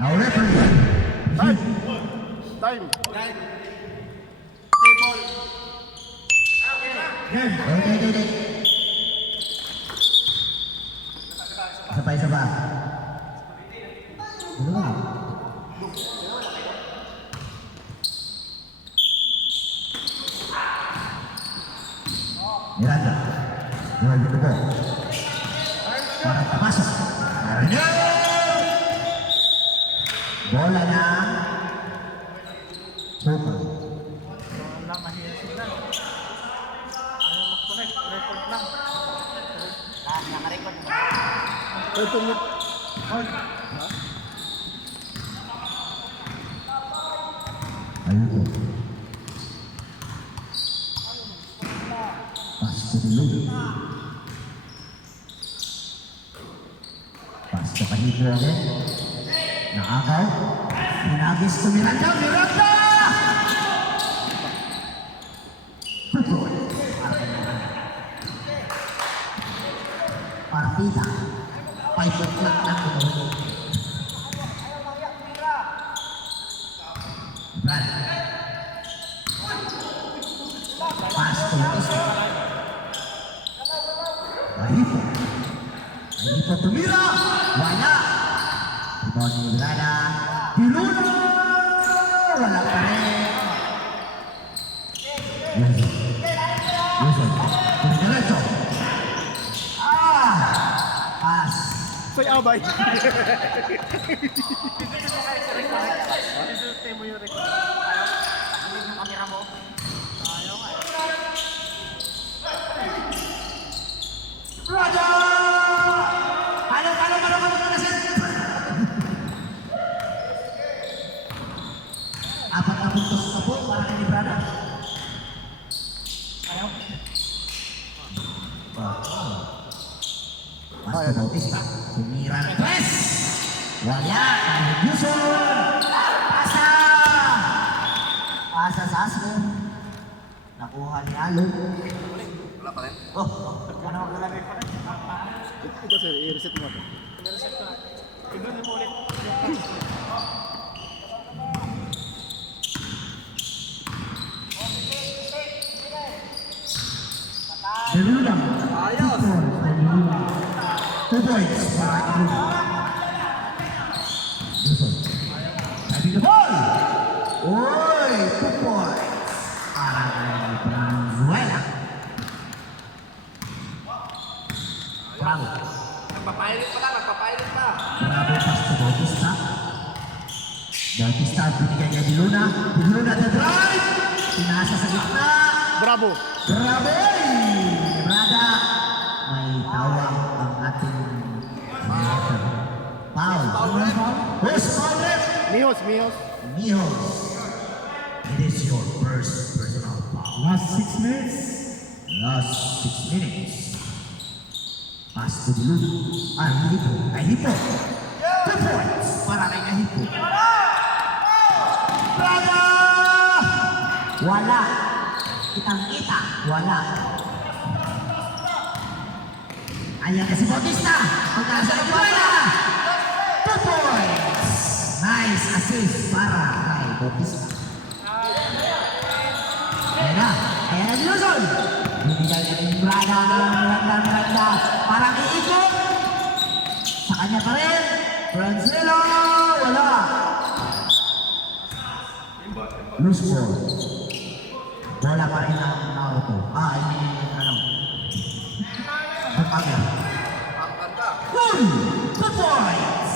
Now referee. Time. Time. Okay. Sabay-sabay. Ano ba? Miranda. Miranda the ball. Parang papasok. Miranda! Bola na. Super. Wala, mahirap sila. Ayaw mag-connect, record lang. Naka-record naman. Ito mo. Ayun po. Pass to the loop. Pass to Kahito again. Naagaw. Pinagis to Miranda. Miranda! Football. Partida. 5 o'clock lang ito. Brad. Pass to Lopez. Ahito tumira. Wala. Ibon ni Miranda. Piluno. Wala pa rin. Wilson. Diretso. Pass. Say abay. Isute mo yung record. Ayaw. Ano yung camera mo? Ayaw nga. Raja! Ano na set? Apat na puntos na po para kay Librada. Ayaw. Mas Bautista. Tumira ng press. Wala. Kahit Yuson. Pasa sa Aslan. Nakuha ni Alon. Wala pa rin. Oh, Ano ang lalagay ko rin? Ito sir, i-reset mo ito. Pinareset ko na. Tignan mo ulit. Deluda. Ayos! 2 points para Deluda. Yuson. Sabi the ball! Oy! 2 points para kay Venezuela. Bravo. Nagpapailit pa lang, nagpapailit pa. Bravo pass to Bautista. Bautista binigay niya Deluda. Deluda the drive! Pinasa sa gitna. Bravo! Grabe! Brada, may tawag ang ating foul. Who's foul ref? Mihos. Mijos. It is your first personal foul. Last 6 minutes. Last 6 minutes. Pass to the loop. Kahito. 2 points para kay Kahito. Brada! Wala. Kitang-kita. Wala. Ayan na si Bautista. Pagkasa ni Wala. 2 points. Nice assist para kay Bautista. Ayan na ni Luzon. Binigay na ni Miranda. Parang iikot. Sa kanya pa rin. Franzelo. Wala. Loose ball. Bola pa rin ang auto. Pagkagay. Uy! 2 points!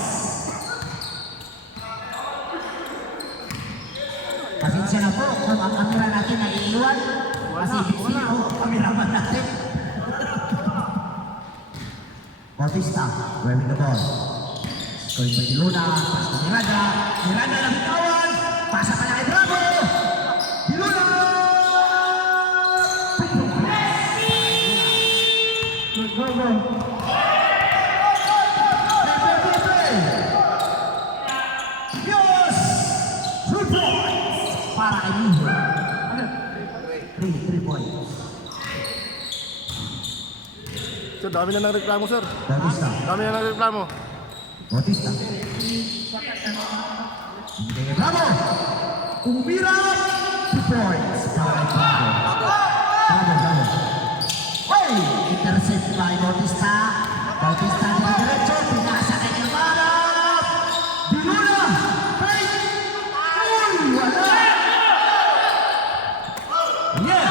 Pasensya na po kung ang kamera natin ay iiwan. Kasi busy po ang kameraman natin. Bautista, wearing the ball. Scoring by Luna. Pass to Miranda. Miranda na bitawan. Pasa pa na kay Bravo. Luna! Go. Yes! 2 points para kay Miho. 3 points. Sir, dami na ng reklamo, sir. Bautista. Dami na ng reklamo. Bautista. Binigay Bravo. Umirap. 2 points para kay Bravo. Bravo. Oy! Intercept by Bautista. Bautista diretso. Pinasa kay Germanap. Diluna. Hey! Uy! Wala! Yeah!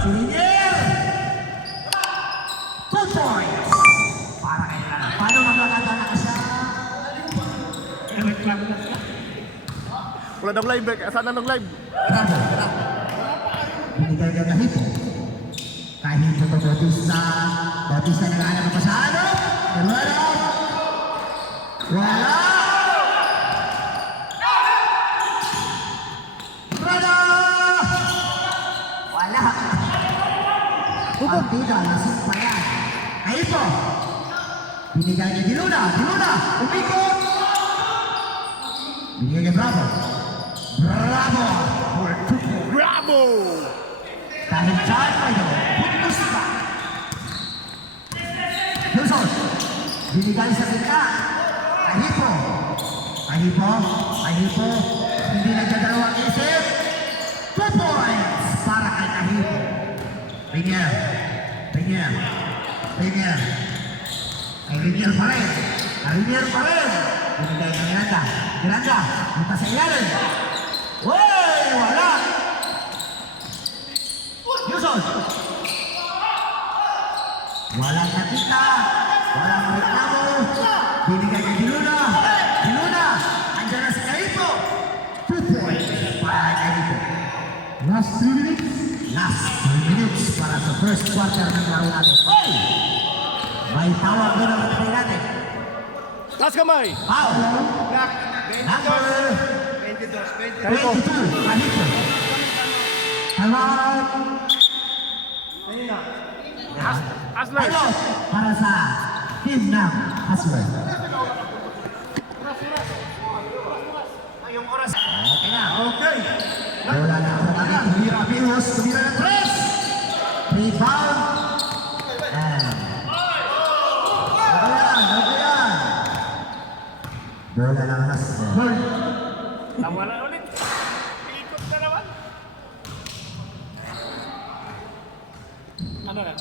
Sinier! 2 points! Para kay Lana. Paano magkakatala ka siya? Wala nang live eh. Saan nang live? Bravo. Binigay ka Kahipo. Kahipo to Bautista. Bautista nag-aanap pa sa ano? Germano. Wala! Bravo! Wala! Partida, lasing pa yan. Kahipo. Binigay niya Diluna. Diluna! Umikot! Binigay niya Bravo. Bravo! For 2 points. Bravo! Dahil dyan kayo, pumus ka. Luzon, binigay sa gitna. Kahipo. Hindi nagdadalawang isip. 2 points para kay Kahipo. Rinier. Kay Rinier pa rin. Binigay ng Miranda. Punta sa ilalim. Uy! Wala! Luzon! Walang nakita. Walang reklamo. Binigay ng Diluna. Andiyan na si Kahipo. 2 points para kay Kahipo. Last 3 minutes para sa first quarter ng laro natin. Oy! May tawag doon ang referee natin. Taas kamay! Foul! Number 22, Kahipo. Timeout! Aslan! Timeout para sa team ng Hustler. Okay na. Wala na ang mga tumira ng press. Rebound. Okay yan. Bola ng Hustler. Nawala ulit. Ikot na naman. Ano yan?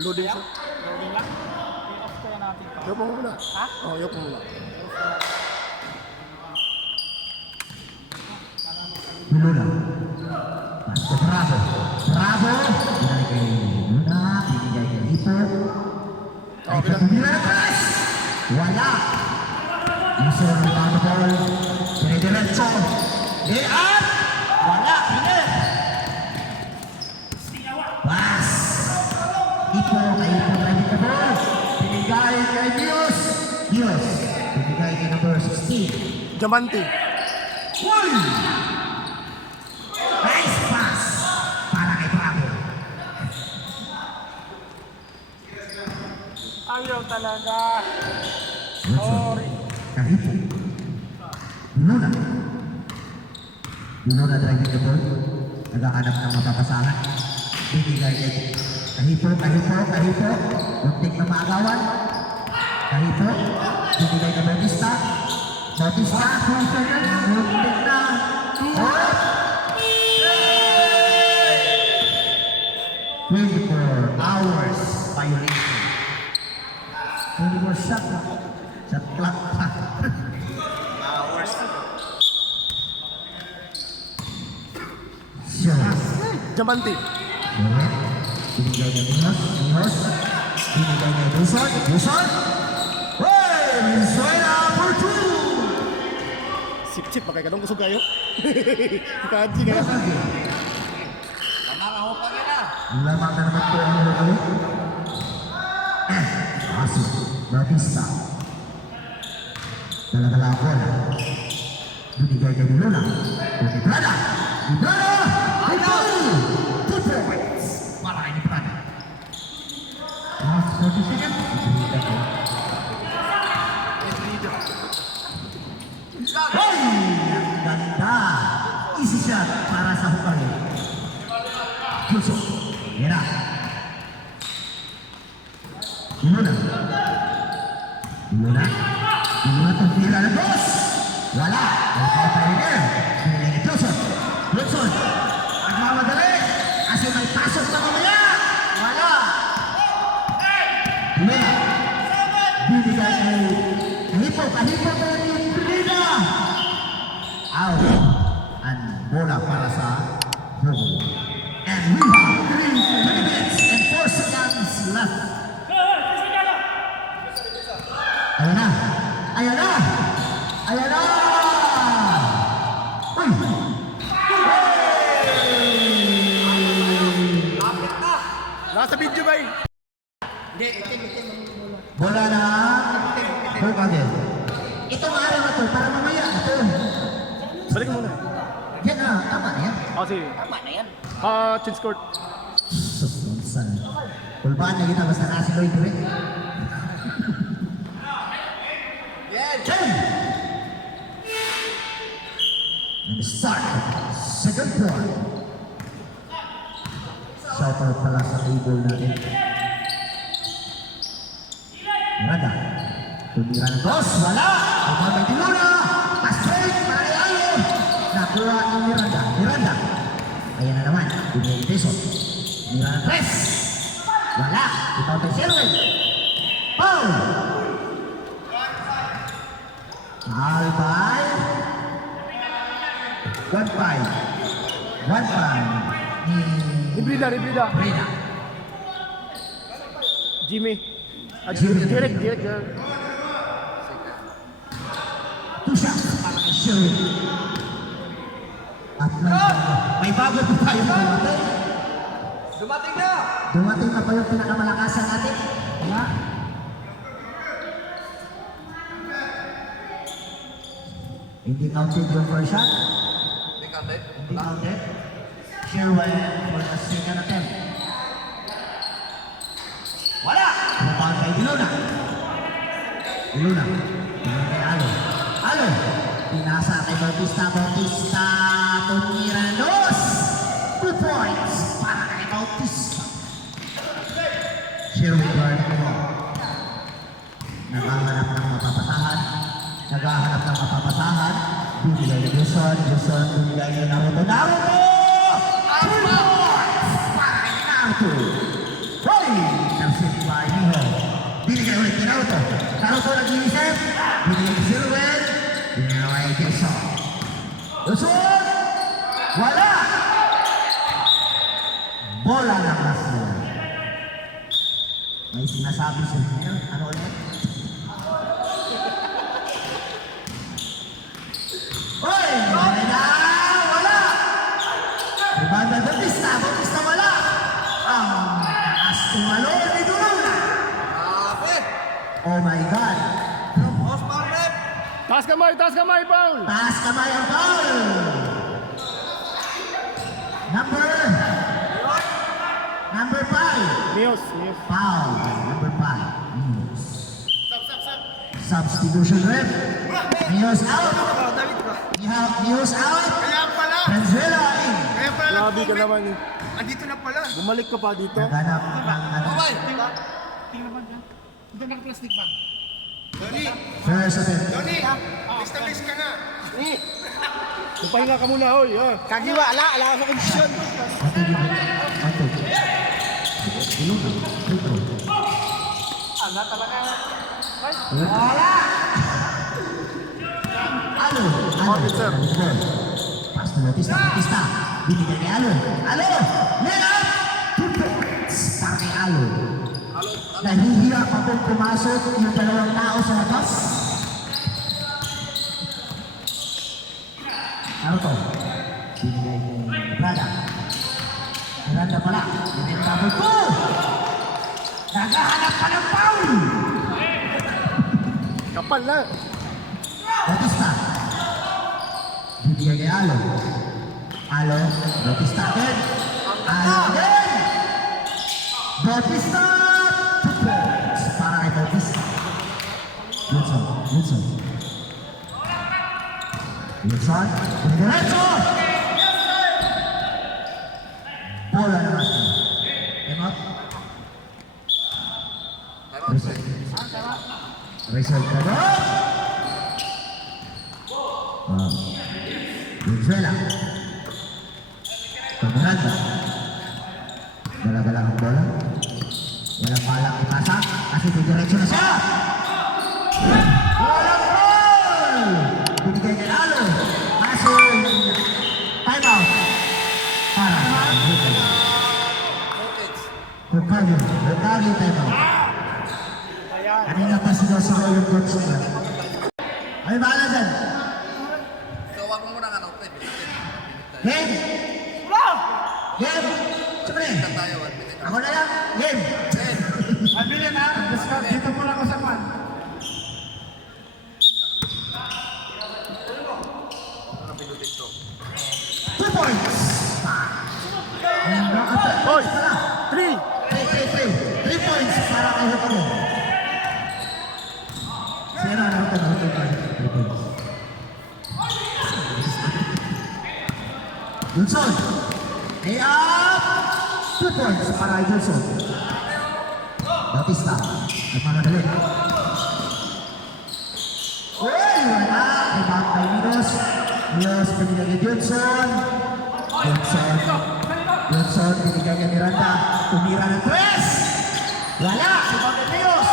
Loading siya. Loading lang? I-off kaya natin to. Yok mo muna. Ha? Oo, yok mo muna. Diluna. Pasok Bravo. Binigay kay Diluna. Binigay kay Hipo. Ay tumira ng press. Wala. Iso ng rebound ball. Diretso. Diat. Wala. Pinit. Bas. Hipo kay driving the ball. Binigay kay Dios. Binigay kay number 16. Diamante. Uy! Nice pass para kay Bravo. Ayaw talaga. Sorry. Kahipo. Diluna driving the ball. Naghahanap ng mapapasahan. Binigay kay Kahipo. Muntik na maagawan. Kahipo. Binigay kay Bautista. Muntik na. Oh! 24 hours violation. 24 shot na. Shot clock pa. Sure. Diamante. Correct. Binigay niya Mihos. Binigay niya Luzon. Hey! Venezuela for 2! Sip-sip, pakai kadang kusog kayo. Kaji kayo. Lamang na naman po ang ulit. Pasok. Bautista. Dala-dala ang bola. Binigay kay Diluna. Librada! Ay, 2 points! Para kay Librada. Last 40 seconds. Hoy! Ang ganda! Easy shot para sa hukay. Yusuf. Mira. Diluna. Diluna. Diluna tumira ng dos. Wala. May pauta-ringer. Binigay ni Johnson. Johnson. Nagmamadali. Kasi may pasok na mamaya. Wala. Diluna. Binigay ni Kahipo. Kahipo ko ni Pineda. Out. And bola para sa Hugo. And we have 3 minutes and 4 seconds left. Ayan na. Ayan na. Ayan na. Uy. Nasa video ba eh? Bola na. Hugo again. Itong araw na to, para mamaya. Ito. Balik muna. Yan na. Tama na yan. Oh, sige. Tama na yan. Change court. Susunsan. Kulbaan na kita basta nasi Lloyd rin. Game! And start. Second quarter. Shoutout pala sa table natin. Miranda. Tumira ng dos. Wala! Ito may Diluna. Pa-straight. Mariano. Nakuha ang Miranda. Miranda. Ayan na naman. Binigay ni Jason. Mira ng tres. Wala. Ito may Sherwin. Foul. Mahal by 1-5. 1-5 ni Ibrida. Breda. Jimmy. Jimmy. Direct. Two shots para kay Sherwin. At may bago po tayo dumating. Dumating na pa yung pinakamalakasan natin. Diba? Hindi counted yung first shot. Hindi counted. Sherwin for the second attempt. Wala! Pumapaan kay Diluna. Diluna kay Alo. Alo! Pinasa kay Bautista. Bautista tumira dos. 2 points para kay Bautista. Sherwin guard mo. Naghahanap ng mapapatahan. Bumigay ni Wilson. Bumigay ni Naruto. Naruto! 3 points para kay Naruto. Hoy! Narsip by Miho. Binigay ulit ni Naruto. Naruto nag-iisip. Binigay ni Sherwin. Binigay kay Jason. Wilson! Wala! Bola na kasi. May sinasabi sa inyo. Ano ulit? Hoy! Wala! Wala! Ibanda Bautista wala! Ang taas tumalon ni Diluna! Oh my God! Taas kamay, Paul! Taas kamay ang foul! Number 5. Nios. Foul. Number 5. Nios. Substitution ref. Nios out. Nios out. Venezuela in. Grabe ka naman. Andito na pala. Bumalik ka pa dito. Naghanap ng ano. Ito naka-plastic bag. Donnie, First attempt. Donnie, miss na miss ka na. Pahinga ka muna, hoy. Kagiwa, ala ka sa kondisyon. Ala talaga. Wala! Alo! Officer. Pass na Bautista. Binigay kay Alo. Alo! Layup! 2 points para kay Alo. Nahihiya pa pong pumasok yung dalawang tao sa labas. Ano to? Binigay kay Prada. Miranda pala. Binigay kay Double 2! Naghahanap pa ng foul! Kapal na. Bautista. Bibigay kay Alo. Alo. Bautista again. Alo again. Bautista. 2 points para kay Bautista. Wilson. Diretso. Bola na natin. Emot. Result ka ba? Venezuela. Pagmahanda. Bala-bala ang bola. Walang balang ipasa. Kasi didiretso na siya. Walang goal! Binigay niya lalo. Kaso, time out. Para. Hukagi. Hukagi time out. Kanina pa sigaw-sigaw yung coach niya. Ay, bahala dyan. Huwag mo muna ano, pwede. Game! Game! Siyempre! Tayo, Ako na lang! Game! Mabili na. Dito mo lang ako sa pan. Two points! Hoy! 3! 3 points para kay Hukagi. Sino na ito? 3 points. Johnson! Hey up! 2 points para kay Johnson. Bautista. At mga dali. Uy! Wala! Ibang kay Minos. Minos pinigay kay Johnson. Johnson pinigay kay Miranda. Tumira ng 3! Wala! Ibang kay Minos.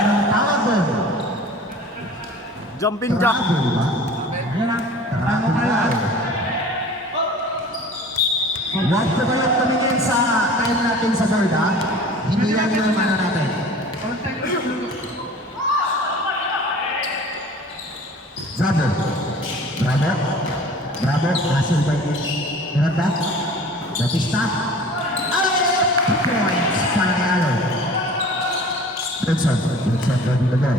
Anong tawag doon? Jumping jack. Travel ba? Travel ba? Huwag ko ba yung tumingin sa time natin sa board, ha? Hindi yan yung ano natin. Bravo. Bravo. Bravo. Hasil by Miranda. Bautista. Alo! 2 points para kay Alo. Johnson. Johnson ready to go.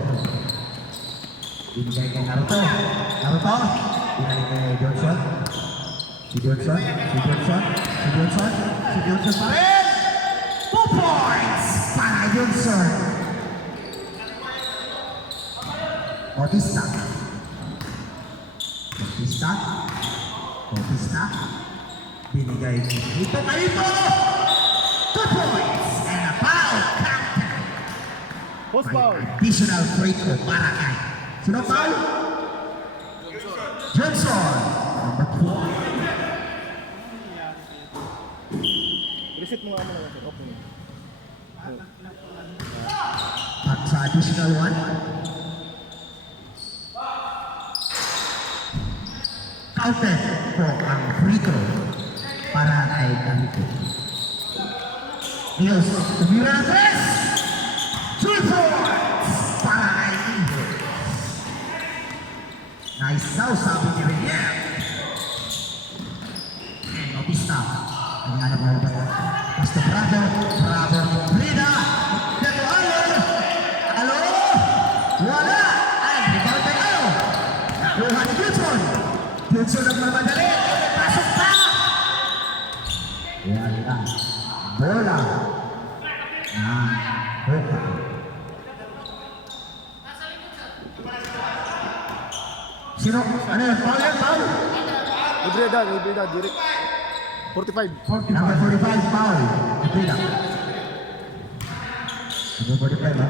Binigay kay Naruto. Naruto. Binigay kay Johnson. Si Johnson. Si Johnson. Si Johnson. Si Johnson pa rin. 2 points para kay Johnson. Bautista. Bautista. Bautista. Binigay ito kay ito. 2 points and a foul counter. Post foul. Additional free throw para kay. Sino foul? Johnson. Number 4. Reset mo nga muna yan. Okay. At sa additional 1. Counted po ang free throw para kay Kamiko. Niels, tumira ng 3! 2 points para kay Ingrid. Naisaw sabi ni Renier. Bautista. Ang anak mo ba? Basta Bravo. Bravo. Rina. Dito Alo. Alo. Wala. Ay, rebound kay Alo. Nakuha ni Johnson. Johnson ang mamadali. Pasok pa. Wala. Bola. Boka. Sino? Ano yun? Foul yan? Foul? Ibreda, direct. 45. Number 45, foul. Ibrida. Number 45, ha?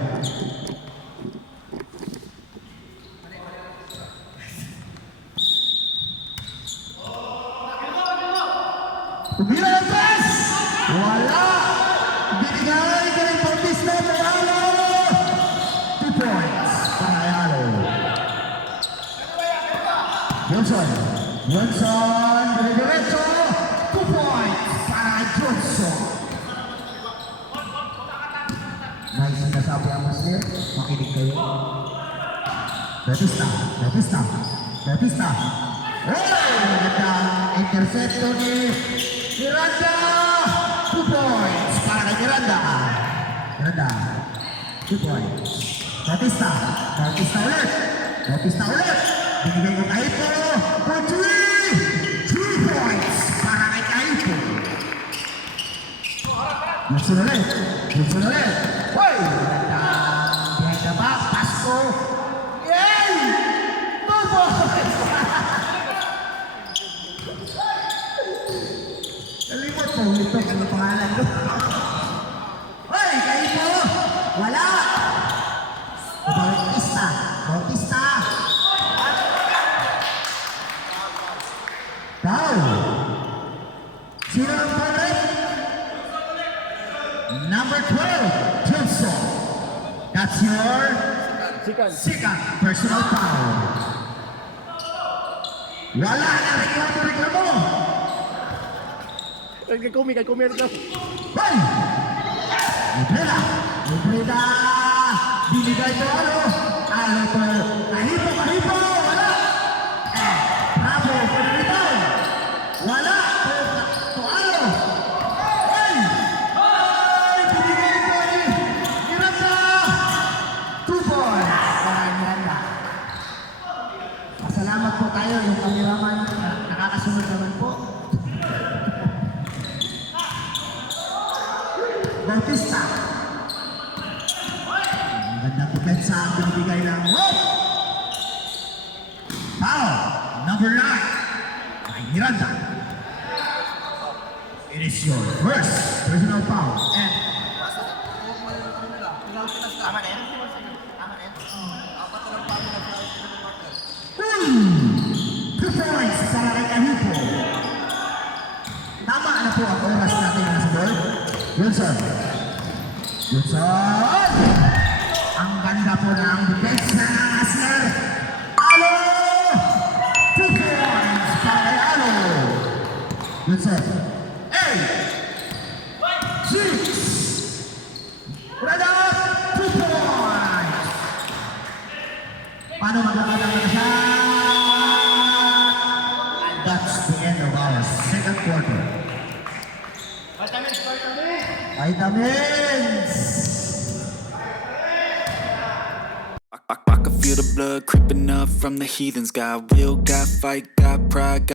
Tumira ng 3! Wala! Binigay kay Bautista ng Alo! 2 points para kay Alo. Johnson. Johnson. Diretso. 2 points para kay Johnson. May sinasabi ang master. Makinig kayo. Bautista. Bautista. Bautista. Oh! Magandang intercepto ni Miranda. 2 points para kay Miranda. Miranda. 2 points. Bautista. Bautista ulit. Bautista ulit. Binigay ko kay Ipo. For 3. 3 points para kay Kaipo. Johnson ulit. Johnson ulit. Hoy! Behind the back. Pasko. Yay! 2 points. Kalimot mo. Ito. Ano pangalan ko? Hoy! Kaipo. Wala. Bautista. Foul. Sino ang foul? Number 12, Johnson. That's your second personal foul. Wala na reklamo. Kay Kumi ito. Hoy! Libreda! Binigay to Alo to. Kahipo! Wala! Bravo for the rebound! Wala! To Alo! Hoy! Binigay to Miranda! 2 points para Miranda. Pasalamat po tayo yung kameraman nakakasunod naman po. Bautista. Ang gandang depensa ang binibigay ng foul. Number 9. Kay Miranda. It is your first personal foul. And Tama na yan. Apat na lang pa na sa partner. 2 points para kay Kahipo. Tama na po ang oras natin na sa board. Wilson. Ang ganda po ng defense na Asler. Alo! 2 points para kay Alo. Wilson. 8. 6. Brother, 2 points. Paano magkakalang na siya? And that's the end of our second quarter. Vitamins! I can feel the blood creeping up from the heathens. Got will, got fight, got pride.